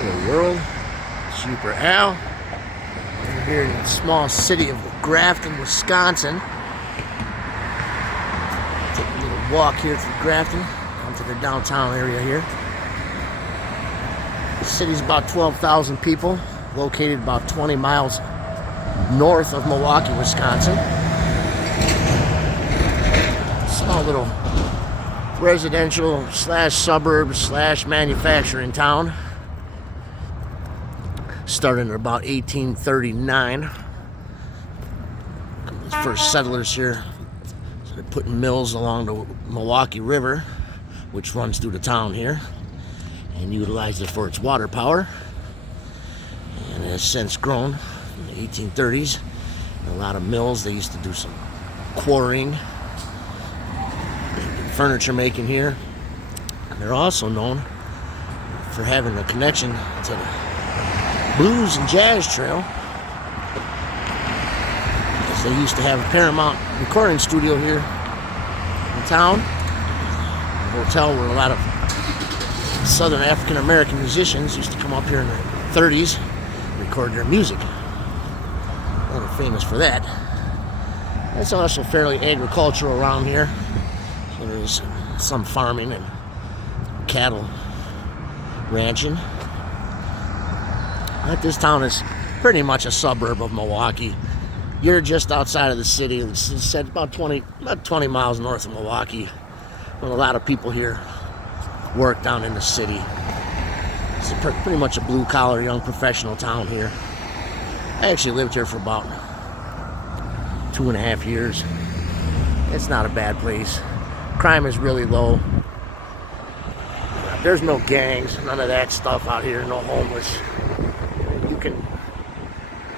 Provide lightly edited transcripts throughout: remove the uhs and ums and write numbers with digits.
Hello world, Super Al. We're here in the small city of Grafton, Wisconsin. Take a little walk here through Grafton, down to the downtown area here. The city's about 12,000 people, located about 20 miles north of Milwaukee, Wisconsin. Small little residential slash suburb slash manufacturing town. Started in about 1839. The first settlers here started putting mills along the Milwaukee River, which runs through the town here, and utilized it for its water power. And it has since grown in the 1830s. A lot of mills. They used to do some quarrying, furniture making here. And they're also known for having a connection to the blues and jazz trail, as they used to have a Paramount recording studio here in town, a hotel where a lot of Southern African American musicians used to come up here in the 30s and record their music. They're famous for that. It's also fairly agricultural around here, so there's some farming and cattle ranching. But this town is pretty much a suburb of Milwaukee. You're just outside of the city. It's set about 20 miles north of Milwaukee. And a lot of people here work down in the city. It's pretty much a blue-collar, young professional town here. I actually lived here for about 2.5 years. It's not a bad place. Crime is really low. There's no gangs, none of that stuff out here, no homeless.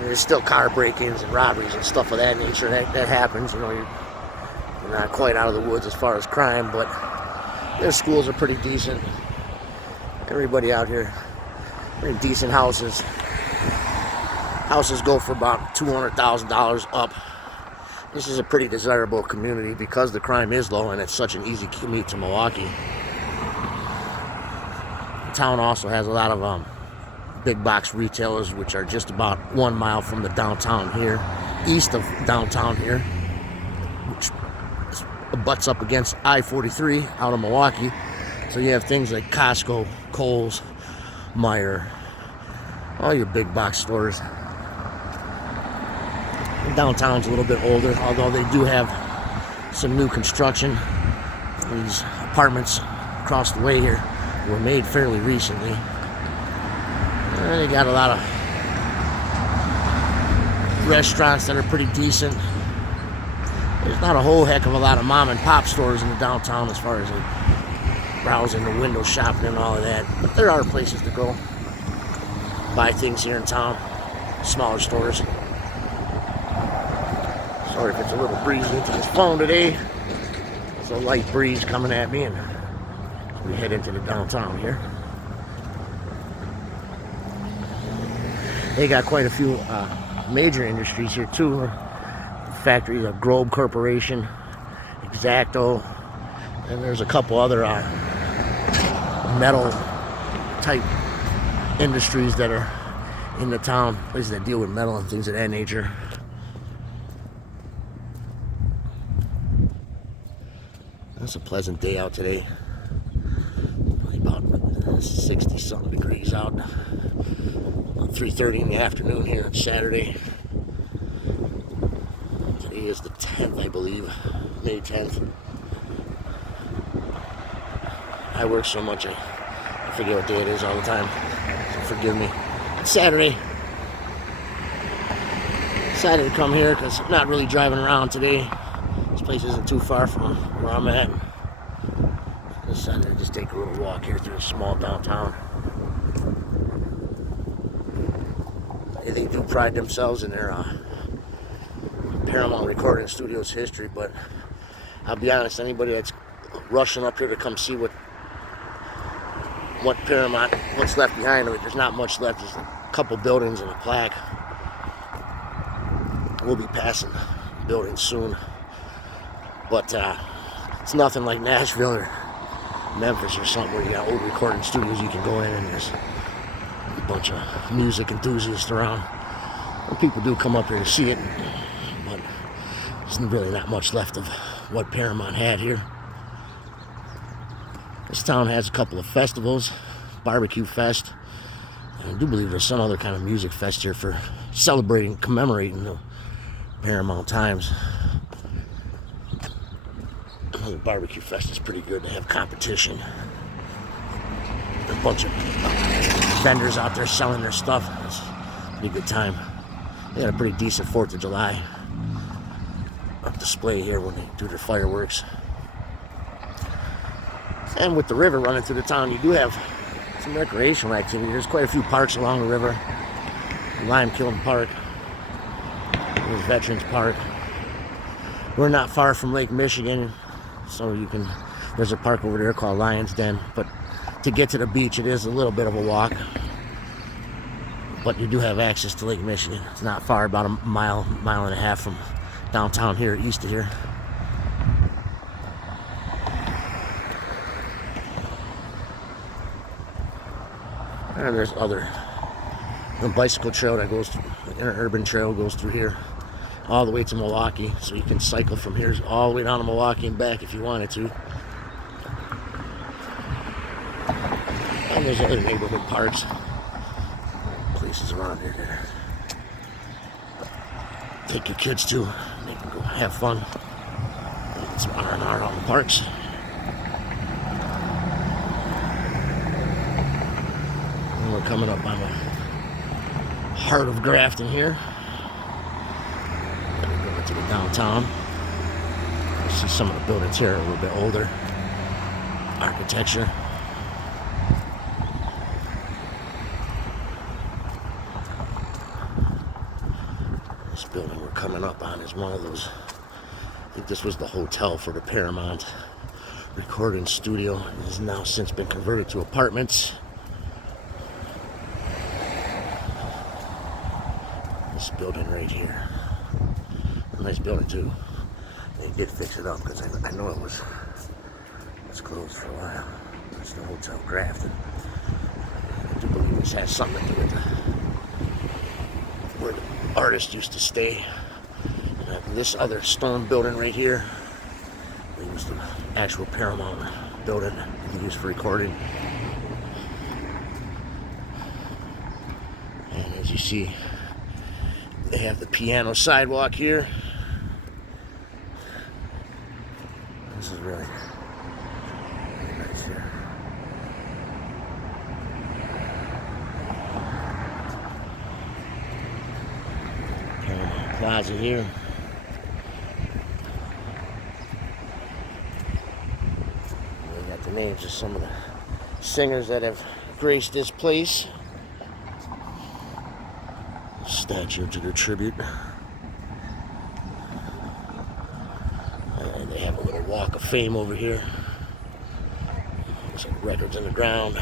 There's still car break-ins and robberies and stuff of that nature. That happens. You know, you're not quite out of the woods as far as crime, but their schools are pretty decent. Everybody out here, they're in decent houses. Houses go for about $200,000 up. This is a pretty desirable community because the crime is low and it's such an easy commute to Milwaukee. The town also has a lot of big box retailers, which are just about 1 mile from the downtown here, east of downtown here, which butts up against I-43 out of Milwaukee. So you have things like Costco, Kohl's, Meijer, all your big box stores. The downtown's a little bit older, although they do have some new construction. These apartments across the way here were made fairly recently. They got a lot of restaurants that are pretty decent. There's not a whole heck of a lot of mom and pop stores in the downtown as far as like browsing the window shopping and all of that. But there are places to go buy things here in town, smaller stores. Sorry if it's a little breezy into this phone today. There's a light breeze coming at me, and we head into the downtown here. They got quite a few major industries here too. Factories of Globe Corporation, Exacto, and there's a couple other metal type industries that are in the town, places that deal with metal and things of that nature. It's a pleasant day out today. About 60-something degrees out. 3:30 in the afternoon here on Saturday. Today is the 10th, I believe, May 10th. I work so much I forget what day it is all the time, so forgive me. It's Saturday. Decided to come here because I'm not really driving around today. This place isn't too far from where I'm at. I decided to just take a little walk here through a small downtown. They do pride themselves in their Paramount Recording Studios history, but I'll be honest, anybody that's rushing up here to come see what Paramount, what's left behind of it, there's not much left. There's a couple buildings and a plaque. We'll be passing buildings soon, but it's nothing like Nashville or Memphis or something where you got old recording studios you can go in and just a bunch of music enthusiasts around. And people do come up here to see it, but there's really not much left of what Paramount had here. This town has a couple of festivals, Barbecue Fest, and I do believe there's some other kind of music fest here for celebrating, commemorating the Paramount times. The Barbecue Fest is pretty good to have competition. A bunch of vendors out there selling their stuff. It's a pretty good time. They got a pretty decent 4th of July display here when they do their fireworks. And with the river running through the town, you do have some recreational activity. There's quite a few parks along the river. Lime Kiln Park. There's Veterans Park. We're not far from Lake Michigan, so there's a park over there called Lion's Den, but to get to the beach it is a little bit of a walk, but you do have access to Lake Michigan. It's not far, about a mile and a half from downtown here, east of here. And there's the bicycle trail that goes, the interurban trail goes through here all the way to Milwaukee, so you can cycle from here all the way down to Milwaukee and back if you wanted to. And there's other neighborhood parks, places around here to take your kids to. They can go have fun. Get some R&R on the parks. And we're coming up on the heart of Grafton here. To the downtown. You see some of the buildings here are a little bit older. Architecture. This building we're coming up on is one of those, I think this was the hotel for the Paramount recording studio. It has now since been converted to apartments. This building right here. Nice building too. They did fix it up because I know it was closed for a while. It's the Hotel Grafton. I do believe this has something to do with where the artist used to stay. This other stone building right here, it was the actual Paramount building they used for recording. And as you see, they have the piano sidewalk here. This is really nice here. Paramount Plaza here. We got the names of some of the singers that have graced this place. Statue to their tribute. And they have a little walk of fame over here. Some records in the ground.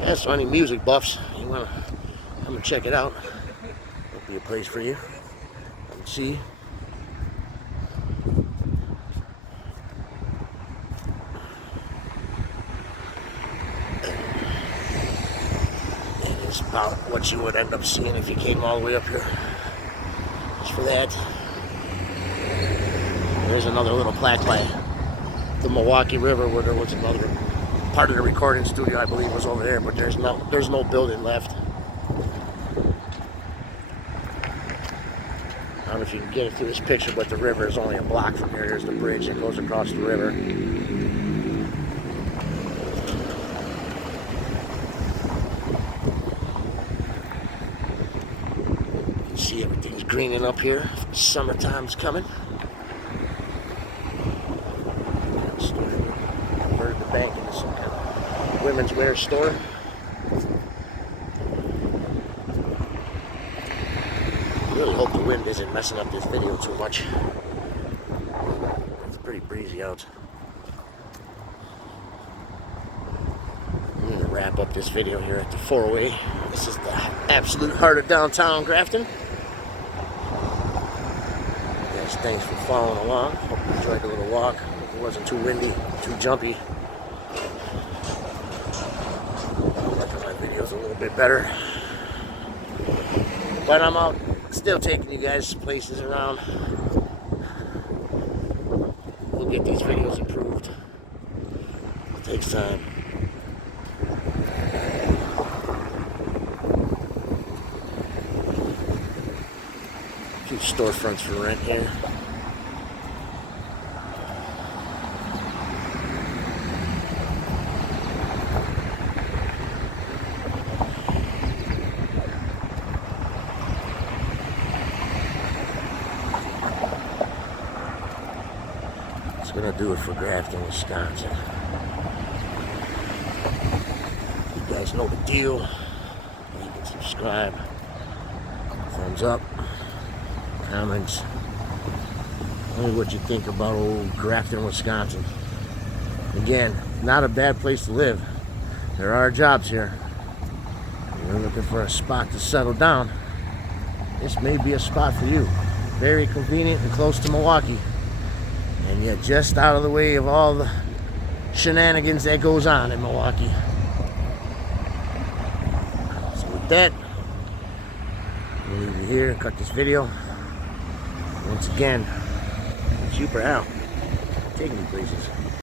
Yeah, so any music buffs, you want to come and check it out. It'll be a place for you. Come and see. It's about what you would end up seeing if you came all the way up here. Just for that. There's another little plaque by the Milwaukee River where there was another part of the recording studio, I believe, was over there, but there's no building left. I don't know if you can get it through this picture, but the river is only a block from here. There's the bridge that goes across the river. See, everything's greening up here. Summertime's coming. Converted the bank into some kind of women's wear store. I really hope the wind isn't messing up this video too much. It's pretty breezy out. I'm going to wrap up this video here at the 408. This is the absolute heart of downtown Grafton. Guys, thanks for following along. Hope you enjoyed the little walk. Hope it wasn't too windy, too jumpy. bit better. But I'm out still taking you guys places around. We'll get these videos improved. It takes time. A few storefronts for rent here. That's gonna do it for Grafton, Wisconsin. You guys know the deal. Like and subscribe. Thumbs up. Comments. Tell me what you think about old Grafton, Wisconsin. Again, not a bad place to live. There are jobs here. If you're looking for a spot to settle down, this may be a spot for you. Very convenient and close to Milwaukee. And yet just out of the way of all the shenanigans that goes on in Milwaukee. So with that, I'm gonna leave you here and cut this video. Once again, Super Al, taking you places.